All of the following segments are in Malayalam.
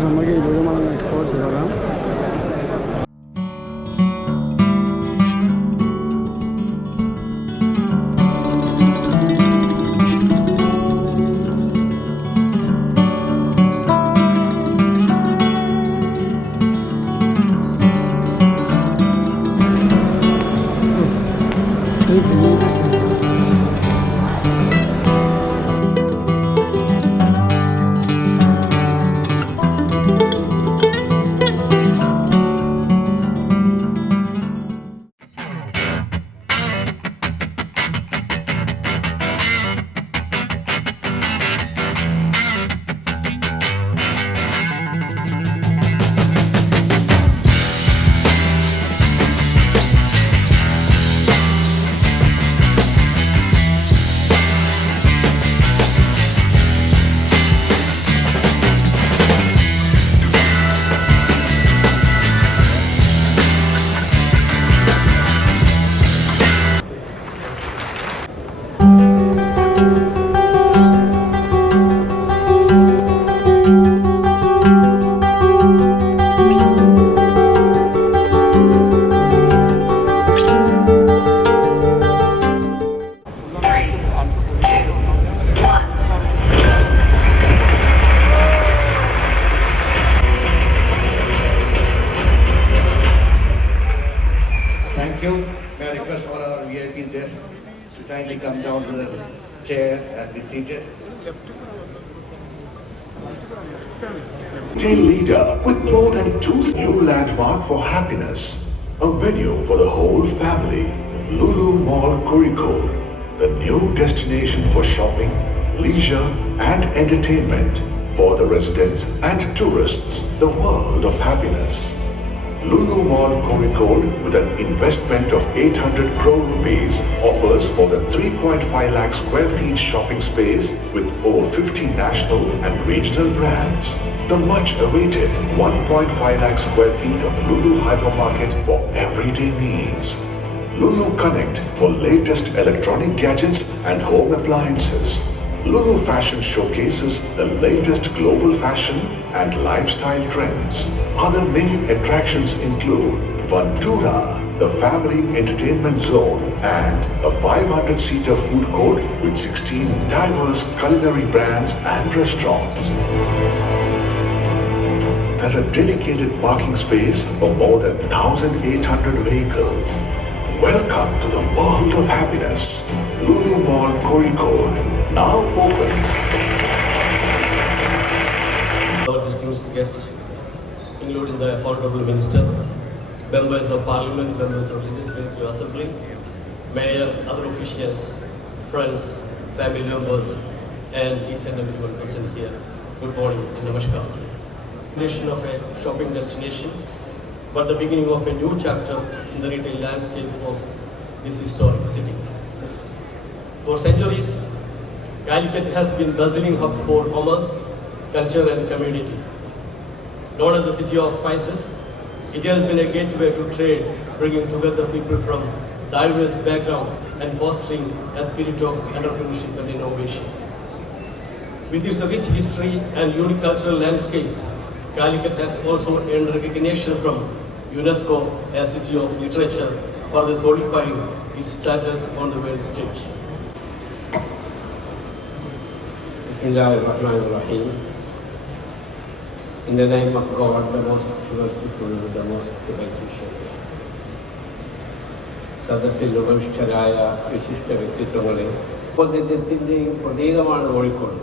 നമുക്ക് ഇരുപത് എക്സ്പ്ലോർ ചെയ്യാം. Thank you. May I request all our VIP guests to kindly come down to the chairs and be seated. Team leader with more than 2 new landmark for happiness, a venue for the whole family. Lulu Mall Kozhikode, the new destination for shopping, leisure and entertainment for the residents and tourists, the world of happiness. Lulu Mall Kozhikode, with an investment of 800 crore rupees, offers more than 3.5 lakh square feet shopping space with over 50 national and regional brands. The much awaited 1.5 lakh square feet of Lulu hypermarket for everyday needs. Lulu Connect for latest electronic gadgets and home appliances. Lulu Fashion showcases the latest global fashion and lifestyle trends. Other main attractions include Ventura, the family entertainment zone, and a 500-seater food court with 16 diverse culinary brands and restaurants. Has a dedicated parking space for more than 1,800 vehicles. Welcome to the world of happiness. Lulu Mall Kozhikode, now open. Our distinguished guests, including the Honorable Minister, Members of Parliament, Members of Legislative Assembly, Mayor, other officials, friends, family members, and each and everyone present here. Good morning and namaskar. Nation of a shopping destination, but the beginning of a new chapter in the retail landscape of this historic city. For centuries, Calicut has been bustling hub for commerce, culture and community. Known as the city of spices, it has been a gateway to trade, bringing together people from diverse backgrounds and fostering a spirit of entrepreneurship and innovation. With its rich history and unique cultural landscape, Calicut has also earned recognition from UNESCO as City of Literature, further solidifying its status on the world stage. Bismillahirrahmanirrahim. In the name of God, the most merciful, the most beneficent. സദസ്സിൽ ഉപവിഷ്ടരായ വിശിഷ്ട വ്യക്തിത്വങ്ങളെ ഔന്നത്യത്തിൻ്റെയും പ്രതീകമാണ് കോഴിക്കോട്.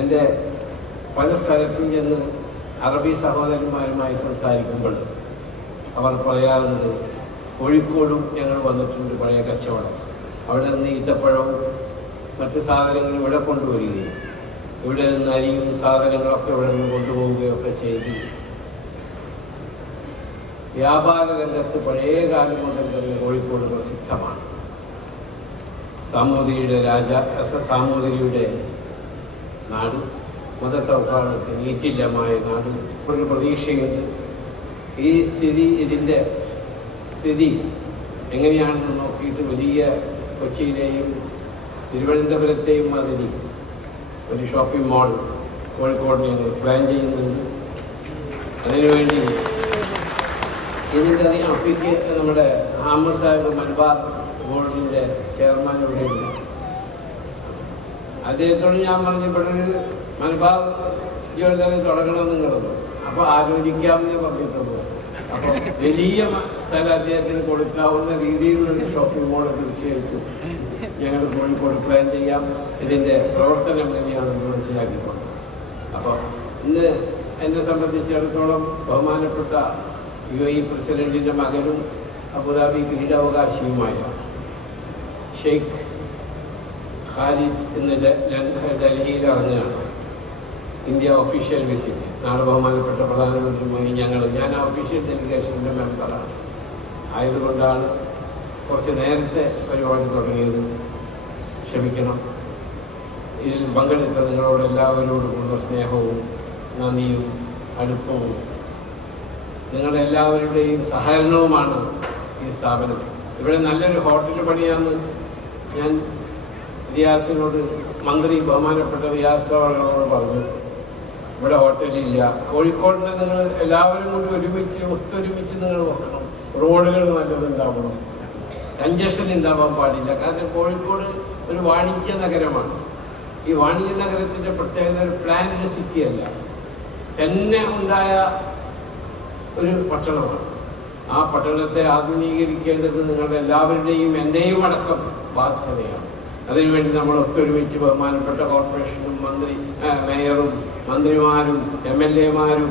എൻ്റെ പല സ്ഥലത്തും ചെന്ന് അറബി സഹോദരന്മാരുമായി സംസാരിക്കുമ്പോൾ അവർ പറയാറുണ്ട്, കോഴിക്കോടും ഞങ്ങൾ വന്നിട്ടുണ്ട് പഴയ കച്ചവടം. അവിടെ നിന്ന് ഈത്തപ്പഴവും മറ്റു സാധനങ്ങളും ഇവിടെ കൊണ്ടുവരികയും ഇവിടെ നിന്ന് അരിയും സാധനങ്ങളൊക്കെ ഇവിടെ നിന്ന് കൊണ്ടുപോവുകയൊക്കെ ചെയ്ത് വ്യാപാര രംഗത്ത് പഴയ കാലം മുതൽ തന്നെ കോഴിക്കോട് പ്രസിദ്ധമാണ്. സാമൂതിരിയുടെ നാട്, മതസൗഹാർദ്ദത്തിന് ഈറ്റില്ലമായ നാട്. ഒരു പ്രതീക്ഷയുണ്ട് ഇതിൻ്റെ സ്ഥിതി എങ്ങനെയാണെന്ന് നോക്കിയിട്ട് വലിയ കൊച്ചിയിലെയും തിരുവനന്തപുരത്തെയും മാതിരി ഒരു ഷോപ്പിംഗ് മാൾ കോഴിക്കോട് ഞങ്ങൾ പ്ലാൻ ചെയ്യുന്നുണ്ട്. അതിനുവേണ്ടി ഇതിൻ്റെ അപ്പിക്ക് നമ്മുടെ ഹാമർ സാഹിബ് മലബാർ ബോർഡിൻ്റെ ചെയർമാൻ ഇവിടെയുണ്ട്. അദ്ദേഹത്തോട് ഞാൻ പറഞ്ഞു ഇവിടെ ഒരു മലബാർ ജ്വല്ലറി തുടങ്ങണം നിങ്ങളത്. അപ്പോൾ ആലോചിക്കാമെന്നേ പറഞ്ഞിട്ടുള്ളൂ. അപ്പോൾ വലിയ സ്ഥലം അദ്ദേഹത്തിന് കൊടുക്കാവുന്ന രീതിയിലുള്ളൊരു ഷോപ്പിംഗ് മാൾ തീർച്ചയായിട്ടും ഞങ്ങൾ കോഴിക്കോട് പ്ലാൻ ചെയ്യാം. ഇതിൻ്റെ പ്രവർത്തനം എങ്ങനെയാണെന്ന് മനസ്സിലാക്കിക്കൊണ്ട്. അപ്പോൾ ഇന്ന് എന്നെ സംബന്ധിച്ചിടത്തോളം ബഹുമാനപ്പെട്ട UAE പ്രസിഡന്റിൻ്റെ മകനും അബുദാബി കിരീടാവകാശിയുമായ ഷെയ്ഖ് ഖാലിദ് ഇന്ന് ഡൽഹിയിൽ ഇറങ്ങുകയാണ്. India official visit. നാളെ ബഹുമാനപ്പെട്ട പ്രധാനമന്ത്രിയുമായി ഞാൻ ഒഫീഷ്യൽ ഡെലിഗേഷൻ്റെ മെമ്പറാണ്. ആയതുകൊണ്ടാണ് കുറച്ച് നേരത്തെ പരിപാടി തുടങ്ങിയത്. ക്ഷമിക്കണം. ഇതിൽ പങ്കെടുത്ത നിങ്ങളോട് എല്ലാവരോടുമുള്ള സ്നേഹവും നന്ദിയും അടുപ്പവും നിങ്ങളെല്ലാവരുടെയും സഹകരണവുമാണ് ഈ സ്ഥാപനം. ഇവിടെ നല്ലൊരു ഹോട്ടൽ പണിയാമെന്ന് ഞാൻ റിയാസിനോട്, മന്ത്രി ബഹുമാനപ്പെട്ട റിയാസ് അവരോട് പറഞ്ഞു. ഇവിടെ ഹോട്ടലില്ല. കോഴിക്കോടിനെ നിങ്ങൾ എല്ലാവരും കൂടി ഒത്തൊരുമിച്ച് നിങ്ങൾ നോക്കണം. റോഡുകൾ നല്ലതുണ്ടാവണം, കഞ്ചക്ഷൻ ഉണ്ടാവാൻ പാടില്ല. കാരണം കോഴിക്കോട് ഒരു വാണിജ്യ നഗരമാണ്. ഈ വാണിജ്യ നഗരത്തിൻ്റെ പ്രത്യേകത ഒരു പ്ലാൻഡ് സിറ്റി അല്ല, തന്നെ ഉണ്ടായ ഒരു പട്ടണമാണ്. ആ പട്ടണത്തെ ആധുനീകരിക്കേണ്ടത് നിങ്ങളുടെ എല്ലാവരുടെയും എൻ്റെയും അടക്കം ബാധ്യതയാണ്. അതിനുവേണ്ടി നമ്മൾ ഒത്തൊരുമിച്ച് ബഹുമാനപ്പെട്ട കോർപ്പറേഷനും മേയറും മന്ത്രിമാരും MLA-മാരും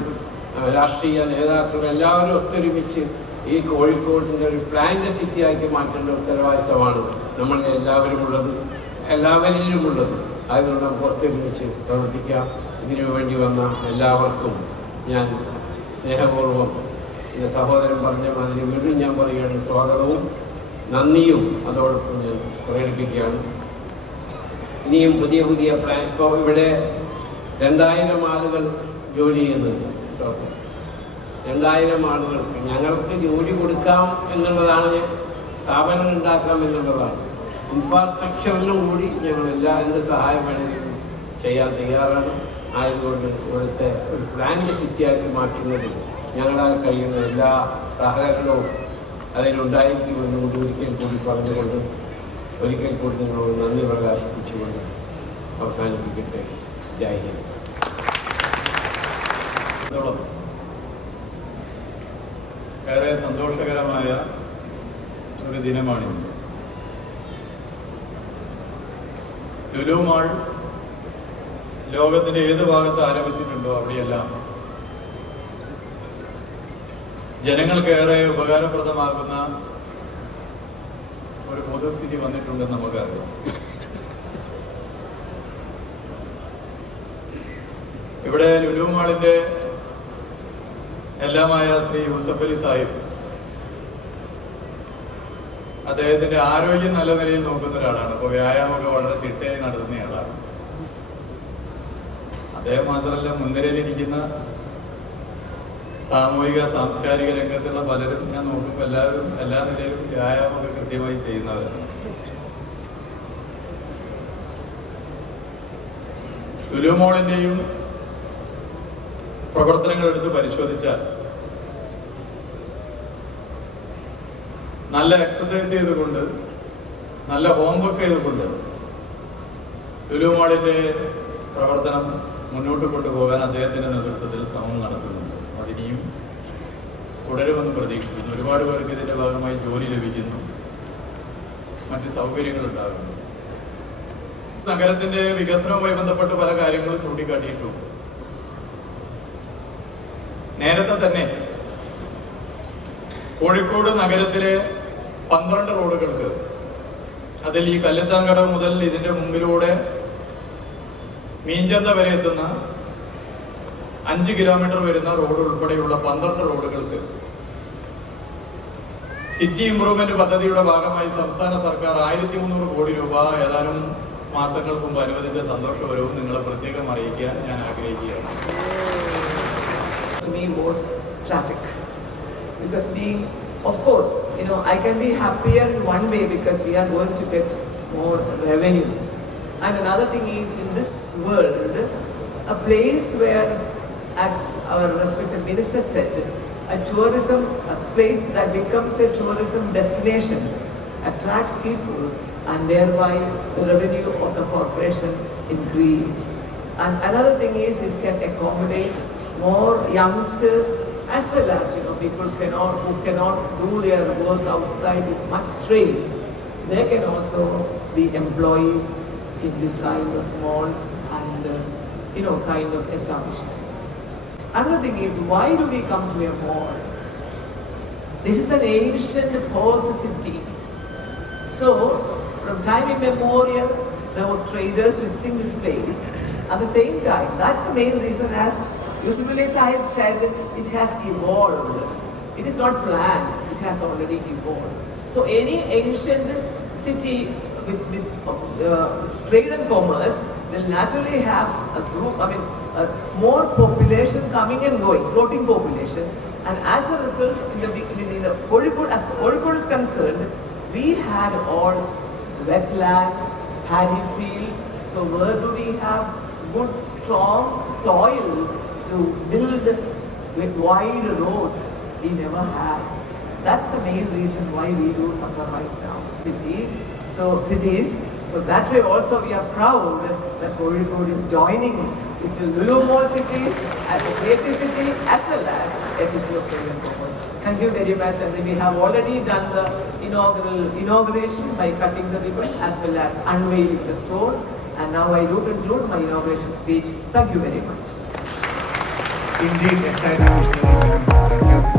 രാഷ്ട്രീയ നേതാക്കളും എല്ലാവരും ഒത്തൊരുമിച്ച് ഈ കോഴിക്കോടിൻ്റെ ഒരു പ്ലാൻഡ് സിറ്റിയാക്കി മാറ്റേണ്ട ഉത്തരവാദിത്തമാണ് നമ്മൾ എല്ലാവരിലുമുള്ളത്. അതുകൊണ്ട് നമുക്ക് ഒത്തൊരുമിച്ച് പ്രവർത്തിക്കാം. ഇതിനു വേണ്ടി വന്ന എല്ലാവർക്കും ഞാൻ സ്നേഹപൂർവ്വം എൻ്റെ സഹോദരൻ പറഞ്ഞ മാതിരി വീണ്ടും ഞാൻ പറയുകയാണ്, സ്വാഗതവും നന്ദിയും അതോടൊപ്പം ഞാൻ പ്രകടിപ്പിക്കുകയാണ്. ഇനിയും പുതിയ പുതിയ പ്ലാൻ. ഇപ്പോൾ ഇവിടെ 2000 ആളുകൾ ജോലി ചെയ്യുന്നുണ്ട്. 2000 ആളുകൾക്ക് ഞങ്ങൾക്ക് ജോലി കൊടുക്കാം എന്നുള്ളതാണ്, സ്ഥാപനം ഉണ്ടാക്കാം എന്നുള്ളതാണ്. ഇൻഫ്രാസ്ട്രക്ചറിലും കൂടി ഞങ്ങൾ എന്ത് സഹായം വേണമെങ്കിലും ചെയ്യാൻ തയ്യാറാണ്. ആയതുകൊണ്ട് ഇവിടുത്തെ ഒരു പ്ലാൻഡ് സിറ്റിയാക്കി മാറ്റുന്നത് ഞങ്ങളാൽ കഴിയുന്ന എല്ലാ സഹകരണവും അതിനുണ്ടായിരിക്കുമെന്ന് ഒരിക്കൽ കൂടി പറഞ്ഞുകൊണ്ട് ഒരിക്കൽ കൂടി നിങ്ങളോട് നന്ദി പ്രകാശിപ്പിച്ചുകൊണ്ട് അവസാനിപ്പിക്കട്ടെ. ജയ് ഹിന്ദ്. ഏറെ സന്തോഷകരമായ ഒരു ദിനമാണിന്ന്. ലുലു മാൾ ലോകത്തിൻ്റെ ഏത് ഭാഗത്ത് ആരംഭിച്ചിട്ടുണ്ടോ അവിടെയെല്ലാം ജനങ്ങൾക്കേറെ ഉപകാരപ്രദമാകുന്ന ഒരു പൊതുസ്ഥിതി വന്നിട്ടുണ്ടെന്ന് നമുക്കറിയാം. ഇവിടെ ലുലു മാളിൻ്റെ എല്ലാമായ ശ്രീ യൂസഫ് അലി സാഹിബ് അദ്ദേഹത്തിൻ്റെ ആരോഗ്യം നല്ല നിലയിൽ നോക്കുന്ന ഒരാളാണ്. അപ്പോൾ വ്യായാമമൊക്കെ വളരെ ചിട്ടയായി നടത്തുന്നയാളാണ് അദ്ദേഹം. മാത്രമല്ല, മുൻനിരയിലിരിക്കുന്ന സാമൂഹിക സാംസ്കാരിക രംഗത്തുള്ള പലരും ഞാൻ നോക്കുമ്പോൾ എല്ലാവരും എല്ലാ നിലയിലും വ്യായാമമൊക്കെ കൃത്യമായി ചെയ്യുന്നവരാണ്. ലുലു മോളിൻ്റെയും പ്രവർത്തനങ്ങൾ എടുത്ത് പരിശോധിച്ചാൽ നല്ല എക്സസൈസ് ചെയ്തുകൊണ്ട്, നല്ല ഹോംവർക്ക് ചെയ്തുകൊണ്ട് ലുലു മോളിൻ്റെ പ്രവർത്തനം മുന്നോട്ട് കൊണ്ടുപോകാൻ അദ്ദേഹത്തിൻ്റെ നേതൃത്വത്തിൽ ശ്രമം നടത്തുന്നുണ്ട്. അതിനെയും തുടരുമെന്ന് പ്രതീക്ഷിക്കുന്നു. ഒരുപാട് പേർക്ക് ഇതിൻ്റെ ഭാഗമായി ജോലി ലഭിക്കുന്നു, മറ്റ് സൗകര്യങ്ങളുണ്ടാകുന്നു. നഗരത്തിൻ്റെ വികസനവുമായി ബന്ധപ്പെട്ട് പല കാര്യങ്ങളും ചൂണ്ടിക്കാട്ടിയിട്ടുണ്ട്. നേരത്തെ തന്നെ കോഴിക്കോട് നഗരത്തിലെ 12 റോഡുകൾക്ക്, അതിൽ ഈ കല്ലത്താൻകടവ് മുതൽ ഇതിൻ്റെ മുമ്പിലൂടെ മീഞ്ചന്ത വരെ എത്തുന്ന 5 കിലോമീറ്റർ വരുന്ന റോഡ് ഉൾപ്പെടെയുള്ള 12 റോഡുകൾക്ക് സിറ്റി ഇംപ്രൂവ്മെന്റ് പദ്ധതിയുടെ ഭാഗമായി സംസ്ഥാന സർക്കാർ 1300 കോടി രൂപ ഏതാനും മാസങ്ങൾക്ക് മുമ്പ് അനുവദിച്ച സന്തോഷപരവും നിങ്ങളെ പ്രത്യേകം അറിയിക്കാൻ ഞാൻ ആഗ്രഹിക്കുകയാണ്. To me was traffic, because being Of course, I can be happier in one way because we are going to get more revenue. And another thing is, in this world, a place where, as our respected minister said, a place that becomes a tourism destination attracts people, and thereby the revenue of the corporation increase. And another thing is, it can accommodate more youngsters, as well as people who cannot do their work outside with much strain. They can also be employees in this kind of malls and kind of establishments. Another thing is, why do we come to a mall? This is an ancient port city. So from time immemorial, there was traders visiting this place. At the same time, that's the main reason, as Yusufali Sahib said, it has evolved. It is not planned, it has already evolved. So any ancient city with trade and commerce will naturally have a group, more population coming and going, floating population. And as a result, in the Kozhikode, as Kozhikode is concerned, we had all wetlands, paddy fields. So where do we have good, strong soil to build with wide roads? We never had. That's the main reason why we do suffer right now. Cities. So that way also we are proud that Kozhikode is joining with the Lulu Mall cities as a creative city as well as a city of trade and commerce. Thank you very much. And we have already done the inauguration by cutting the ribbon as well as unveiling the store. And now I do conclude my inauguration speech. Thank you very much. Indeed, exciting. Thank you.